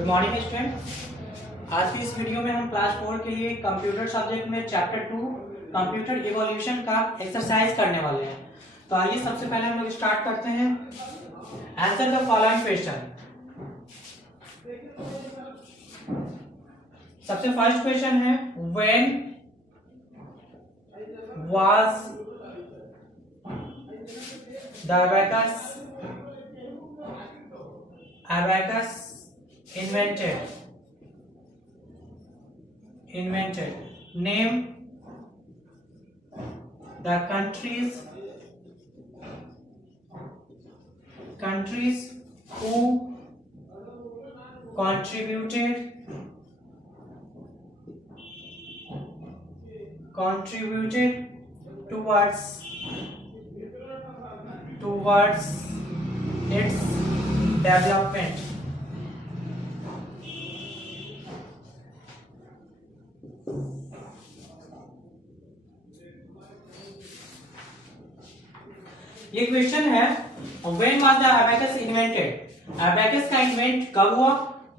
Good morning student. आज की इस वीडियो में हम क्लास 4 के लिए कंप्यूटर सब्जेक्ट में चैप्टर 2 कंप्यूटर इवोल्यूशन का एक्सरसाइज करने वाले हैं। तो आइए सबसे पहले हम लोग स्टार्ट करते हैं। Answer the following question. सबसे फर्स्ट क्वेश्चन है when was the abacus invented? Name the countries who contributed towards its development. ये क्वेश्चन है when was the abacus invented. abacus का इन्वेंट कब हुआ?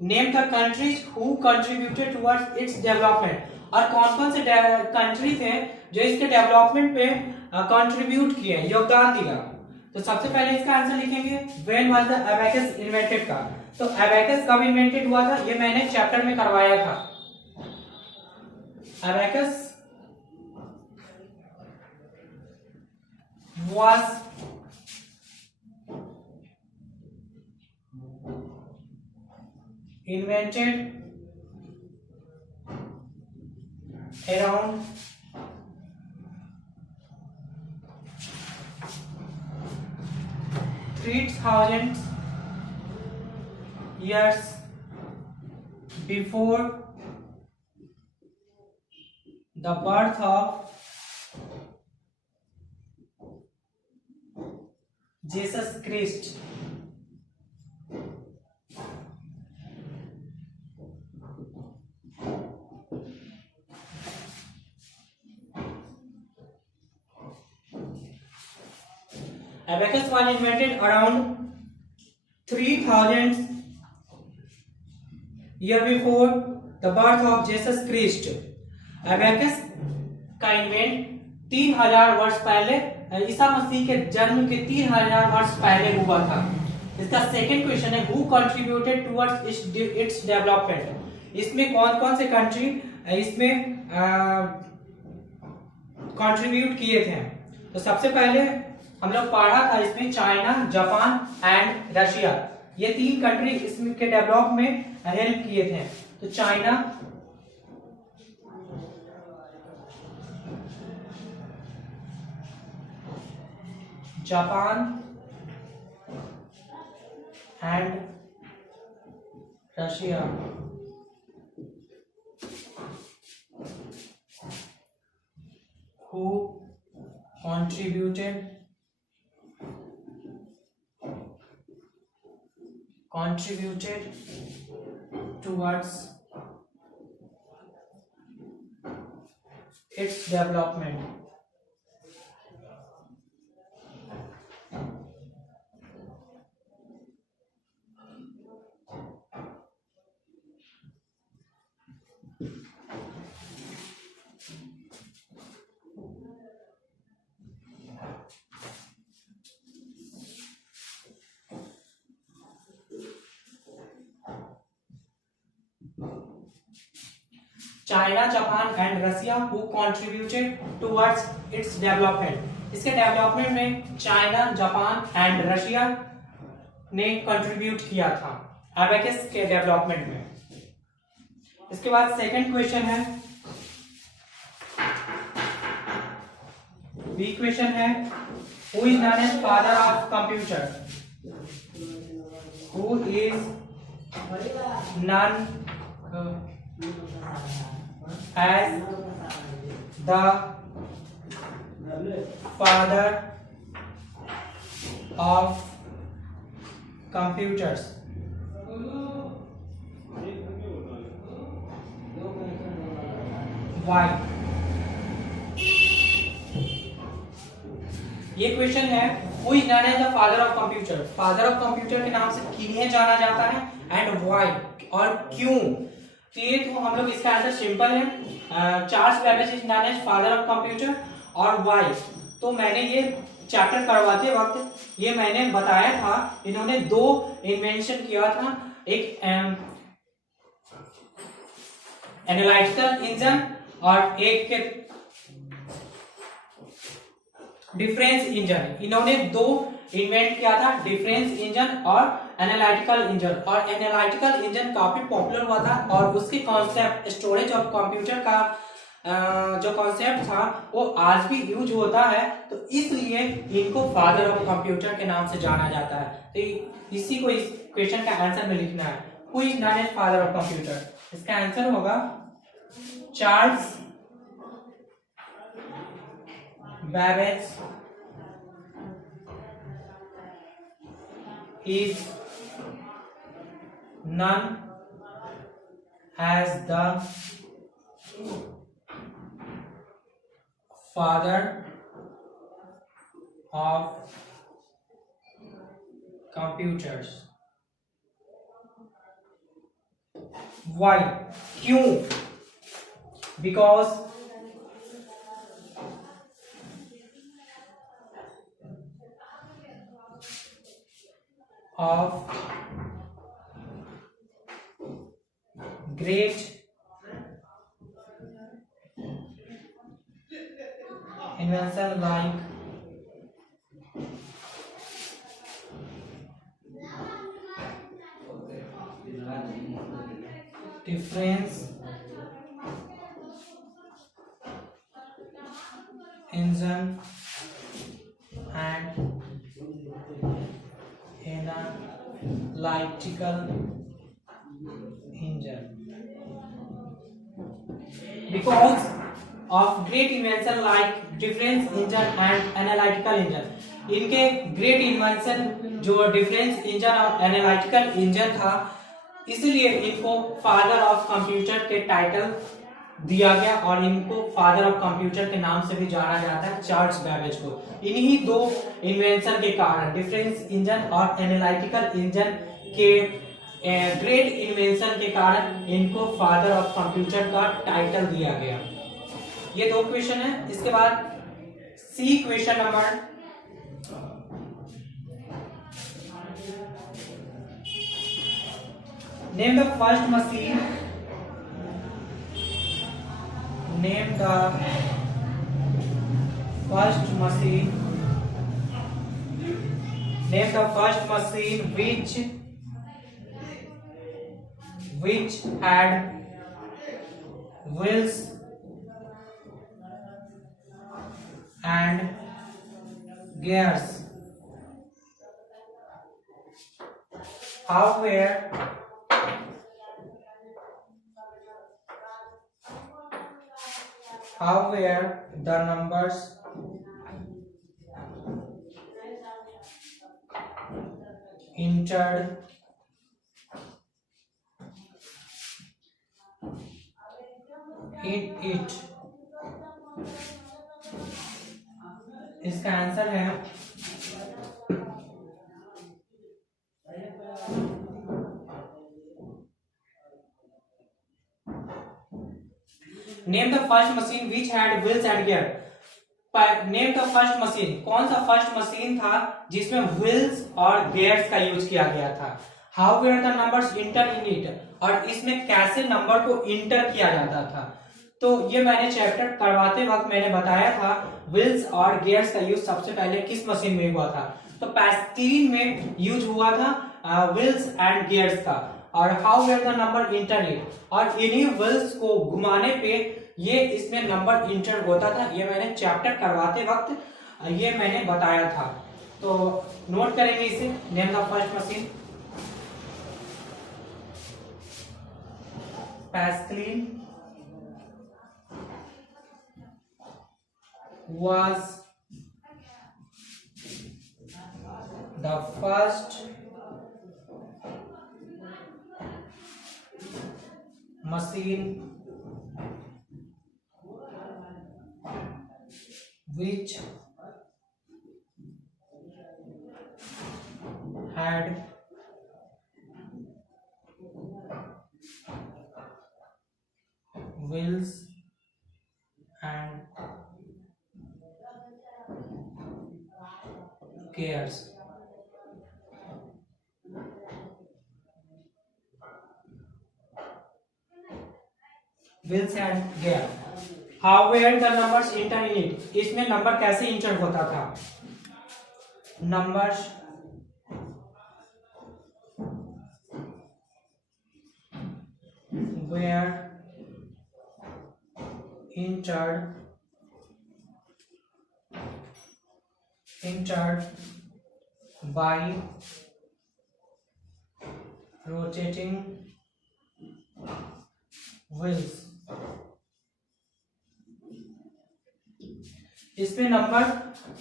Name the countries who contributed towards its development. और कौन कौन से कंट्री थे जो इसके डेवलपमेंट पे कंट्रीब्यूट किए, योगदान दिया। तो सबसे पहले इसका आंसर लिखेंगे when was the abacus invented का। तो abacus कब इन्वेंटेड हुआ था ये मैंने चैप्टर में करवाया था। abacus was invented around 3000 years before the birth of Jesus Christ. Abacus was invented around 3000 years before the birth of Jesus Christ. Abacus का इन्वेंट 3000 वर्ष पहले, ईसा मसीह के जन्म के 3000 वर्ष पहले हुआ था। इसका सेकंड क्वेश्चन है who contributed towards its development. इसमें कौन कौन से कंट्री इसमें कंट्रीब्यूट किए थे। तो सबसे पहले हम लोग पढ़ा था इसमें चाइना, जापान एंड रशिया, ये तीन कंट्री इसमें के डेवलप में हेल्प किए थे। तो China, Japan and Russia who contributed towards its development. China, Japan and Russia who contributed towards its development. इसके डेवलपमेंट में चाइना, जापान एंड रशिया ने कंट्रीब्यूट किया था abacus के डेवलपमेंट में। इसके बाद सेकंड क्वेश्चन है, बी क्वेश्चन है who is known as father of computer. Who is known as the father of computers? Why? ये क्वेश्चन है who is known as the father of computer. Father of computer के नाम से किन्हें जाना जाता है एंड व्हाई, और क्यों? तो ये तो हम लोग इसका आंसर सिंपल है, Charles Babbage is known as father of computer. और वाई, तो मैंने ये चैप्टर करवाते वक्त ये मैंने बताया था, इन्होंने दो इन्वेंशन किया था, एक एनालिटिकल इंजन और एक डिफरेंस इंजन। इन्होंने दो इन्वेंट किया था, डिफरेंस इंजन और एनालिटिकल इंजन। और एनालिटिकल इंजन काफी पॉपुलर हुआ था और उसके कॉन्सेप्ट स्टोरेज ऑफ कंप्यूटर का जो कॉन्सेप्ट था वो आज भी यूज होता है, तो इसलिए इनको फादर ऑफ कंप्यूटर के नाम से जाना जाता है। तो इसी को इस क्वेश्चन का आंसर में लिखना है, who is known as father of computer. इसका आंसर होगा Charles Babbage is known as the father of computers। Why? क्यों? Because of great invention like difference engine and analytical engine। Because of great invention like difference engine and analytical engine, इनके great invention जो difference engine और analytical engine था, इसलिए इनको father of computer के title दिया गया और इनको फादर ऑफ कंप्यूटर के नाम से भी जाना जाता है, चार्ल्स बेबेज को। इन्हीं दो इन्वेंशन के कारण, डिफरेंस इंजन और एनालिटिकल इंजन के ग्रेट इन्वेंशन के कारण इनको फादर ऑफ कंप्यूटर का टाइटल दिया गया। ये दो क्वेश्चन है। इसके बाद C question number name the first machine, name the first machine, name the first machine which had wheels and gears। How were the numbers entered in it? इसका answer है name the first machine which had wheels and gear. Name the first machine, कौन सा first machine था जिसमें wheels और gears का use किया गया था। How were the numbers enter in it, और इसमें कैसे नंबर को इंटर किया जाता था। तो ये मैंने चैप्टर करवाते वक्त मैंने बताया था, व्हील्स और गियर्स का यूज सबसे पहले किस मशीन में हुआ था, तो पैस्क्लीन में यूज हुआ था व्हील्स एंड गियर्स का। और how were the number enter it, और इन्हीं व्हील्स को घुमाने पे ये इसमें नंबर इंटर होता था। ये मैंने चैप्टर करवाते वक्त ये मैंने बताया था, तो नोट करेंगे इसे। Name the first machine, Pascaline was the first machine which had wheels and gears. Wheels and gear. How were the numbers entered in it? इसमें नंबर कैसे इंटर होता था? Numbers were entered by rotating wheels. इसमें number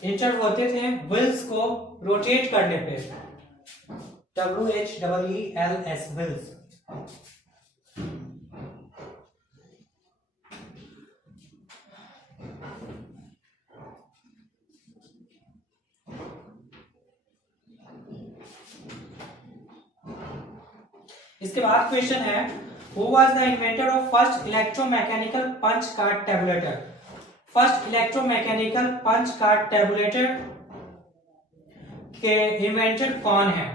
inter होते थे wheels को rotate करने पे, WHEELS व्हील्स. इसके बाद क्वेश्चन है, who was the inventor of first electromechanical punch card tabulator? First electromechanical punch card tabulator के इन्वेंटर कौन है?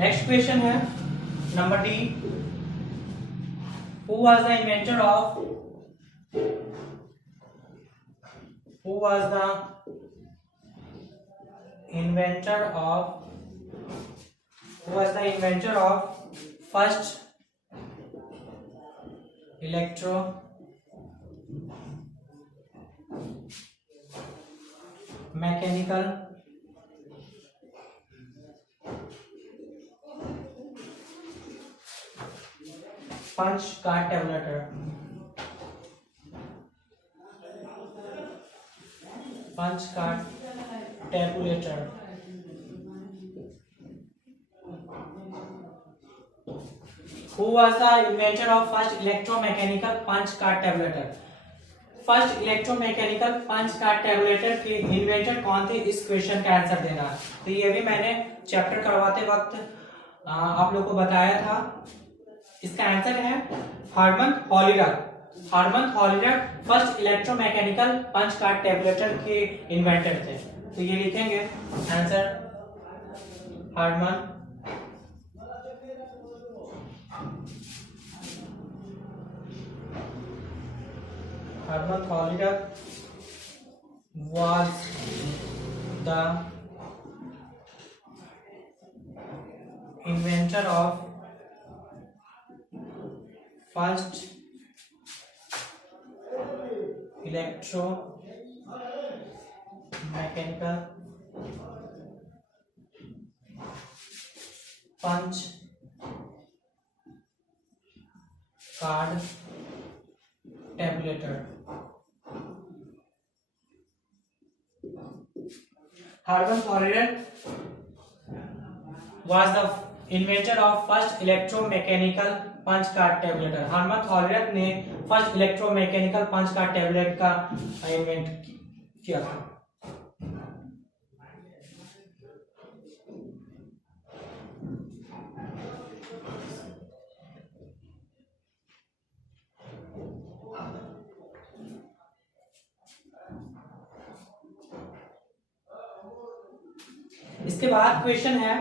नेक्स्ट क्वेश्चन है number D, who was the inventor of first electromechanical punch card tabulator? Punch card tabulator. Who was the inventor of first electromechanical punch card tabulator? First electromechanical punch card tabulator के inventor कौन थे? इस question का answer देना. तो ये भी मैंने चैप्टर करवाते वक्त आप लोग को बताया था. इसका आंसर है Herman Hollerith. Herman Hollerith first electromechanical punch card tabulator के इन्वेंटर थे. तो ये लिखेंगे answer Herman Hollerith was the inventor of first electromechanical punch card tabulator. Harbin Horiron was the inventor of first electromechanical punch card tabulator. Herman Hollerith ने first electromechanical punch card tabulate का invent किया था. इसके बाद question है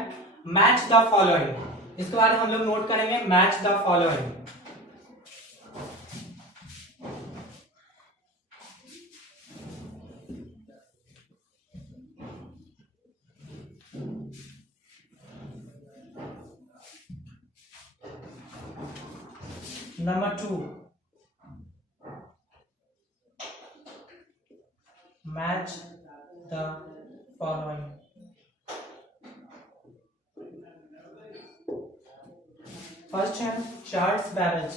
match the following. इसके बाद हम लोग नोट करेंगे match the following. Number 2, match the following. First है Charles Babbage.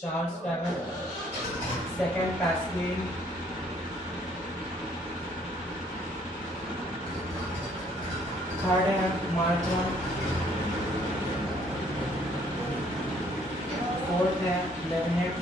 Charles Babbage. Second Pascal. Third है मार्क. फोर्थ है लेबनिज.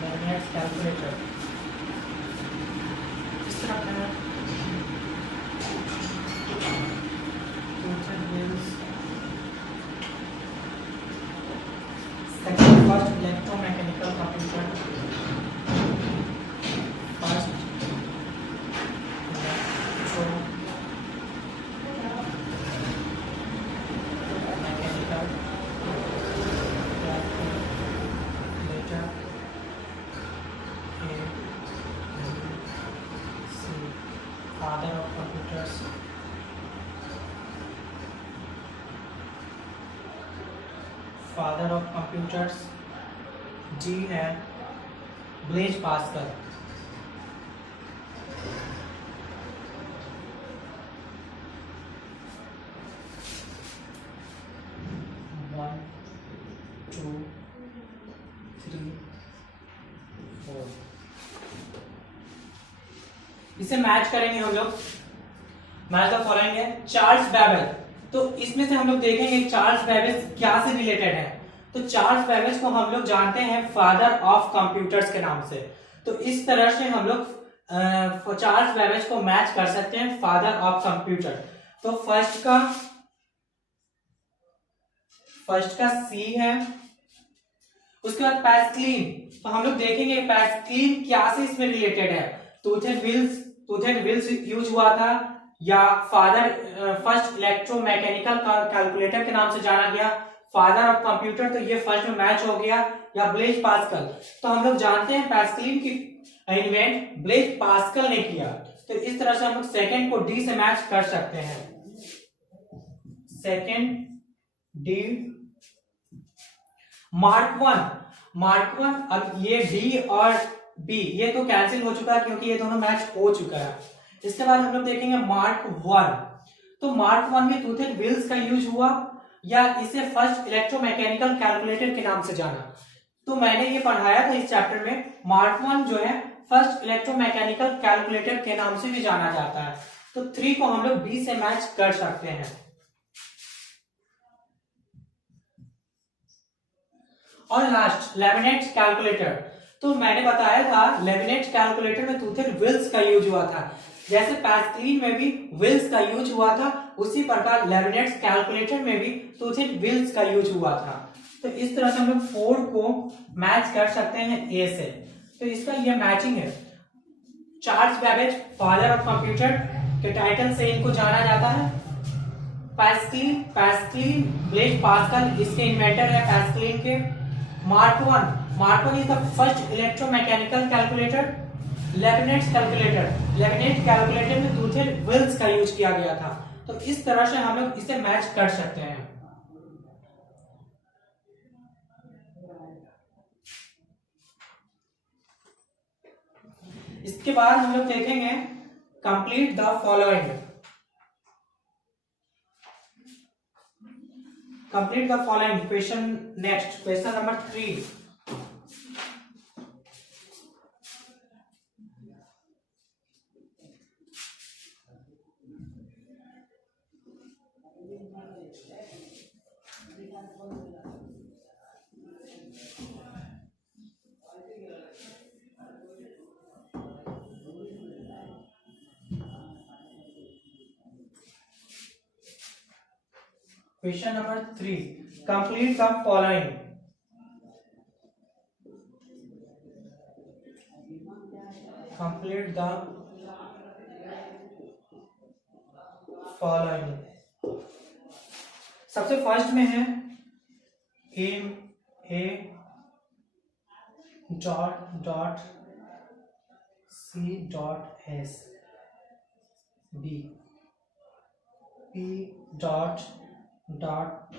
Leibniz calculator. इस तरह है first electromechanical computer. First electromechanical calculator. Father of computers. Father of computers जी है Blaise Pascal. One two three four. इसे match करेंगे हम लोग. मैच द फॉलोइंग है चार्ल्स बैबेज. तो इसमें से हम लोग देखेंगे चार्ल्स बैबेज क्या से रिलेटेड है. तो चार्ल्स बैबेज को हम लोग जानते हैं फादर ऑफ कंप्यूटर्स के नाम से. तो इस तरह से हम लोग चार्ल्स बैबेज को मैच कर सकते हैं फादर ऑफ कंप्यूटर. तो फर्स्ट का सी है. उसके बाद पैस्कलिन. तो हम लोग देखेंगे पैस्कलिन क्या से इसमें रिलेटेड है. टूथ एंड व्हील्स यूज हुआ था या फादर फर्स्ट इलेक्ट्रोमैकेनिकल कैलकुलेटर के नाम से जाना गया. फादर ऑफ कंप्यूटर तो ये फर्स्ट में मैच हो गया या ब्लेज पास्कल. तो हम लोग जानते हैं पैस्कलिन की इन्वेंट ब्लेज पास्कल ने किया. तो इस तरह से हम लोग सेकंड को डी से मैच कर सकते हैं. Second D. Mark one. अब ये डी और बी ये तो कैंसिल हो चुका है क्योंकि ये दोनों मैच हो चुका है. इसके बाद हम लोग देखेंगे मार्क वन. तो मार्क वन में टूथ एंड व्हील्स का यूज हुआ या इसे फर्स्ट इलेक्ट्रोमैकेनिकल कैलकुलेटर के नाम से जाना. तो मैंने ये पढ़ाया था इस चैप्टर में. मार्क वन जो है फर्स्ट इलेक्ट्रोमैकेनिकल कैलकुलेटर के नाम से भी जाना जाता है. तो 3 को हम लोग बी से मैच कर सकते हैं. और लास्ट लेबनिज कैलकुलेटर. तो मैंने बताया था लेबनिज कैलकुलेटर में टूथ एंड व्हील्स का यूज हुआ था. जैसे पैस्कलिन में भी व्हील्स का यूज हुआ था उसी प्रकार लेबनिज कैलकुलेटर में भी टूथ एंड व्हील्स का यूज हुआ था. तो इस तरह से हम लोग 4 को मैच कर सकते हैं ए से. तो इसका ये मैचिंग है. Charles Babbage father of computer के टाइटल से इनको जाना जाता है. पैस्कलिन ब्लेज पास्कल इसके इन्वेंटर है पैस्कलिन के. Mark one is the first electromechanical calculator. Lebanese calculator में टूथ एंड व्हील्स का यूज किया गया था. तो इस तरह से हम लोग इसे मैच कर सकते हैं. इसके बाद हम लोग देखेंगे complete the following. Question next. Question number 3. Question number 3. Complete the following. Complete the following. सबसे फर्स्ट में है A dot C dot S B P dot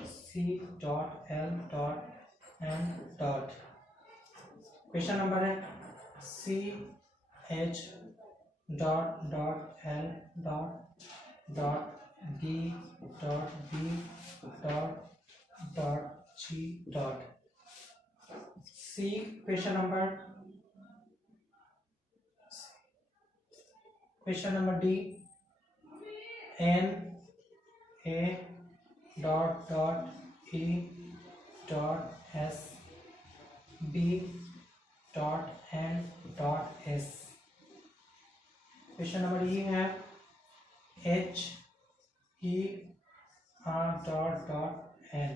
C dot L dot M dot. Question number है C H dot L dot B dot G dot C. Question number D N A dot E dot S B dot N dot S. Question number E है H E R dot N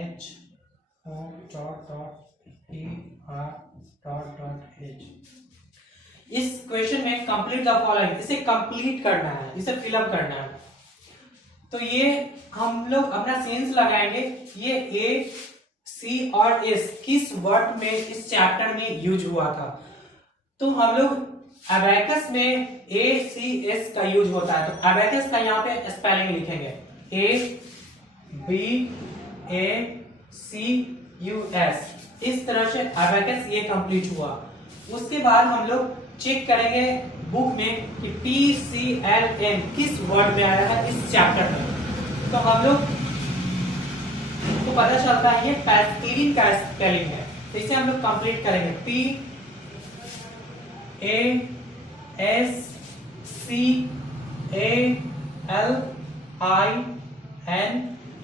H O dot E R dot H. इस question में complete the following, इसे complete करना है, इसे fill up करना है। तो ये हम लोग अपना सेंस लगाएंगे, ये ए सी और एस किस वर्ड में इस चैप्टर में यूज हुआ था। तो हम लोग अबैकस में ए सी एस का यूज होता है, तो अबैकस का यहाँ पे स्पेलिंग लिखेंगे A B A C U S. इस तरह से अबैकस ये कंप्लीट हुआ। उसके बाद हम लोग चेक करेंगे बुक में कि पी सी एल एन किस वर्ड में आया है इस चैप्टर में। तो हम लोग को पता चलता है ये पैस्क्लीन का स्पेलिंग है, तो इसे हम लोग कंप्लीट करेंगे P A S C A L I N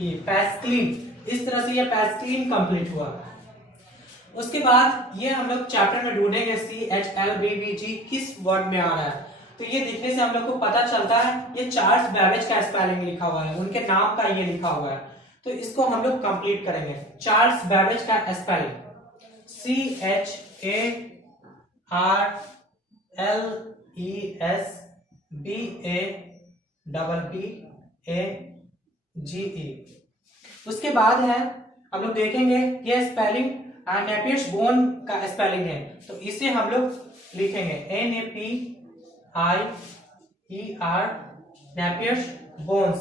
E, Pascaline. इस तरह से ये पैस्क्लीन कंप्लीट हुआ। उसके बाद ये हम लोग चैप्टर में ढूंढेंगे C H L B B G किस वर्ड में आ रहा है। तो ये दिखने से हम लोग को पता चलता है ये चार्ल्स बैबेज का स्पेलिंग लिखा हुआ है, उनके नाम का ये लिखा हुआ है। तो इसको हम लोग कंप्लीट करेंगे। चार्ल्स बैबेज का spelling C H A R L E S B A double B A G E. उसके बाद है हम लोग देखेंगे ये स्पेलिंग नेपियर्स बोन का स्पेलिंग है, तो इसे हम लोग लिखेंगे N A P I E R Napier's bones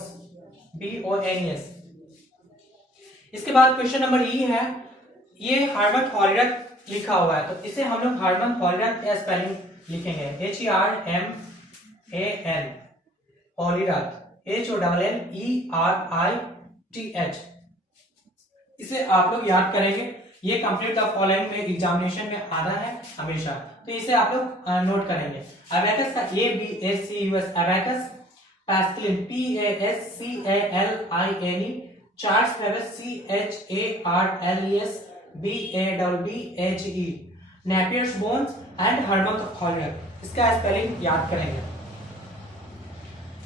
B O N S. इसके बाद क्वेश्चन नंबर ई है, ये हार्मन हॉलिरथ लिखा हुआ है, तो इसे हम लोग हार्मन हॉलिरथ का स्पेलिंग लिखेंगे H E R M A N Hollerith H O double N E R I T H. इसे आप लोग याद करेंगे, ये कंप्लीट द फॉलोइंग में एग्जामिनेशन में आता है हमेशा, तो इसे आप लोग नोट करेंगे। अबैकस का A B S C U S abacus, Pascaline P A S C A L I N E, Charles Babbage C H A R L E S B A double B H E, Napier's bones and Herman Hollerith, इसका spelling याद करेंगे।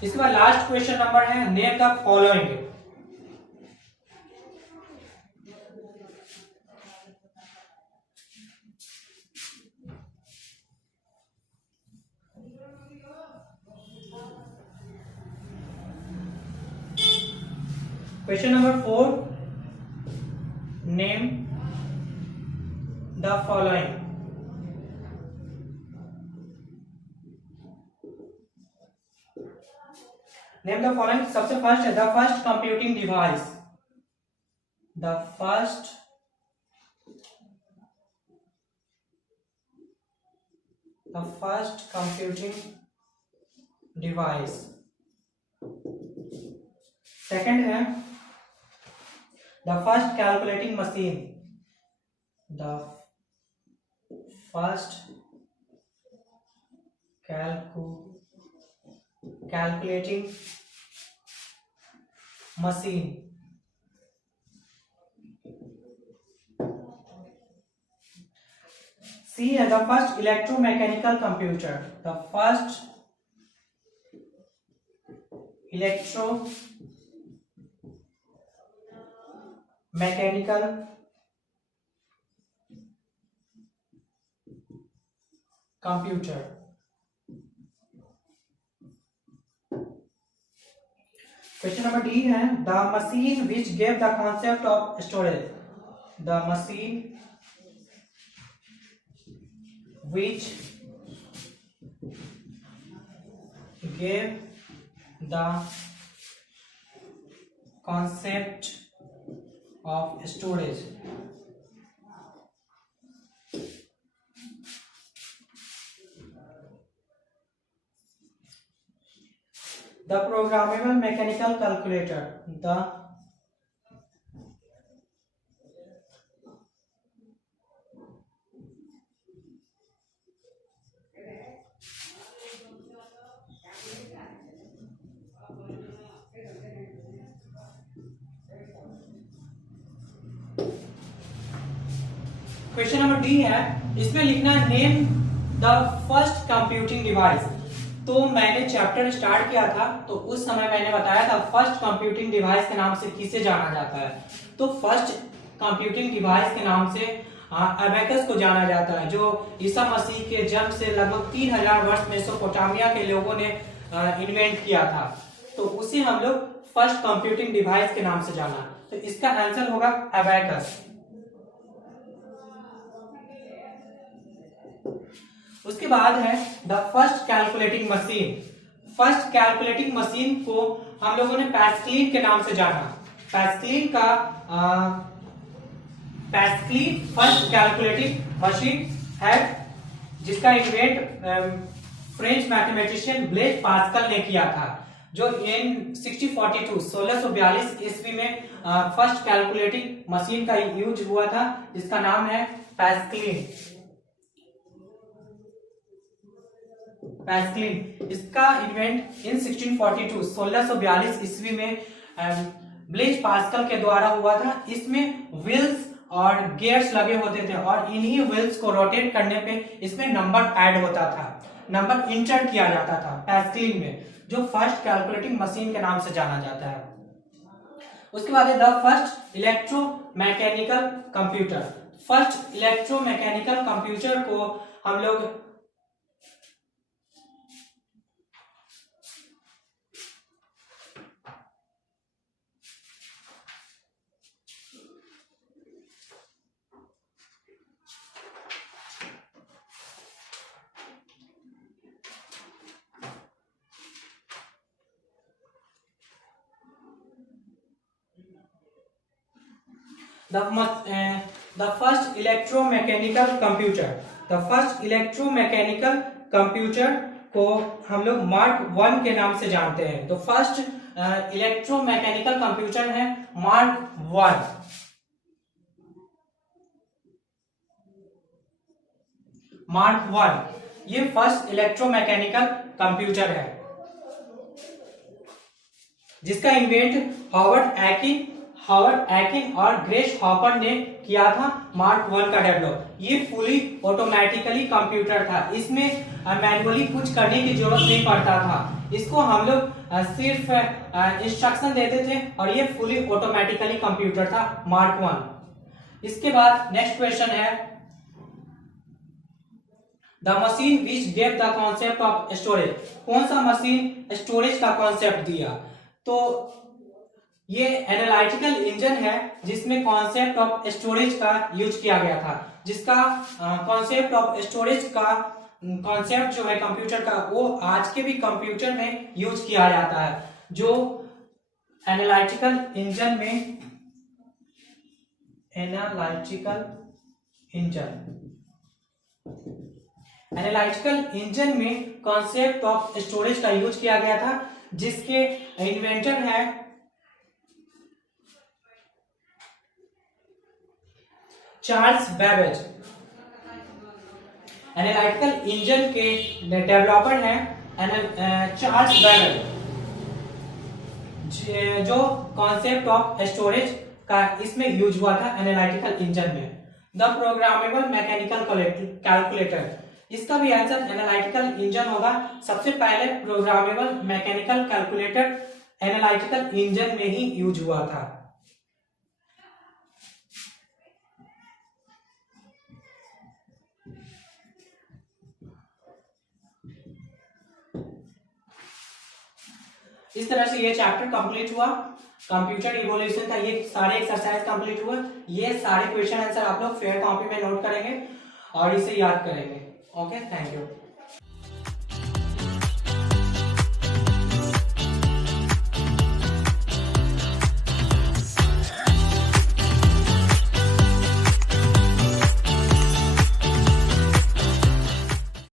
इसके बाद last question number है name the following. Question number 4, name the following. Name the following. सबसे first है the first computing device. The first computing device. Second है the first calculating machine. The first calculating machine. C है the first electromechanical computer. The first electromechanical computer. Question number D है the machine which gave the concept of storage. The machine which gave the concept of storage. The programmable mechanical calculator. The question number D है, इसमें लिखना है name the first computing device. तो मैंने chapter start किया था तो उस समय मैंने बताया था फर्स्ट कंप्यूटिंग डिवाइस के नाम से किसे जाना जाता है। तो फर्स्ट कंप्यूटिंग डिवाइस के नाम से अबेकस को जाना जाता है, जो ईसा मसीह के जन्म से लगभग 3000 वर्ष मेसोपोटामिया के लोगों ने इन्वेंट किया था। तो उसे हम लोग फर्स्ट कंप्यूटिंग डिवाइस के नाम से जाना। तो इसका आंसर होगा अबेकस। उसके बाद है the first calculating machine. First calculating machine को हम लोगों ने पैस्कलिन के नाम से जाना। पैस्कलिन फर्स्ट कैलकुलेटिंग मशीन है जिसका invent French mathematician Blaise Pascal ने किया था, जो इन 1642 ईस्वी में फर्स्ट कैलकुलेटिंग मशीन का यूज हुआ था, जिसका नाम है पैस्कलिन। पैस्कलिन इसका इन्वेंट इन 1642 ईस्वी में ब्लेज पास्कल के द्वारा हुआ था। इसमें व्हील्स और गियर्स लगे होते थे और इन्हीं व्हील्स को रोटेट करने पे इसमें नंबर ऐड होता था, नंबर इंटर किया जाता था पैस्कलिन में, जो फर्स्ट कैलकुलेटिंग मशीन के नाम से जाना जाता है। उसके बाद है the first electromechanical computer. First electromechanical computer को हम लोग the first electromechanical computer, the first electromechanical computer को हम लोग मार्क 1 के नाम से जानते हैं। तो फर्स्ट इलेक्ट्रोमैकेनिकल कंप्यूटर है मार्क 1। मार्क 1 ये फर्स्ट इलेक्ट्रोमैकेनिकल कंप्यूटर है जिसका इन्वेंट हावर्ड एकिन और ग्रेश हॉपर ने किया था। मार्क 1 का डेवलप ये फुली ऑटोमेटिकली कंप्यूटर था, इसमें मैनुअली कुछ करने की जरूरत नहीं पड़ता था। इसको हम लोग सिर्फ इंस्ट्रक्शन देते थे और ये फुली ऑटोमेटिकली कंप्यूटर था मार्क 1। इसके बाद नेक्स्ट क्वेश्चन है the machine which gave the concept of storage. कौन सा मशीन स्टोरेज का कॉन्सेप्ट दिया? तो ये एनालिटिकल इंजन है जिसमें कॉन्सेप्ट ऑफ स्टोरेज का यूज किया गया था, जिसका कॉन्सेप्ट ऑफ स्टोरेज का कॉन्सेप्ट जो है कंप्यूटर का वो आज के भी कंप्यूटर में यूज किया जाता है। जो एनालिटिकल इंजन में कॉन्सेप्ट ऑफ स्टोरेज का यूज किया गया था, जिसके इन्वेंटर है चार्ल्स बेबेज। एनालिटिकल इंजन के डेवलपर हैं चार्ल्स बेबेज, जो कॉन्सेप्ट ऑफ स्टोरेज का इसमें यूज हुआ था एनालिटिकल इंजन में। द प्रोग्रामेबल मैकेनिकल कैलकुलेटर, इसका भी आंसर एनालिटिकल इंजन होगा। सबसे पहले programmable mechanical calculator analytical engine में ही यूज हुआ था। इस तरह से ये चैप्टर कंप्लीट हुआ। कंप्यूटर इवोल्यूशन का ये सारे एक्सरसाइज कंप्लीट हुए। ये सारे क्वेश्चन आंसर आप लोग फेयर कॉपी में नोट करेंगे और इसे याद करेंगे। Okay, thank you.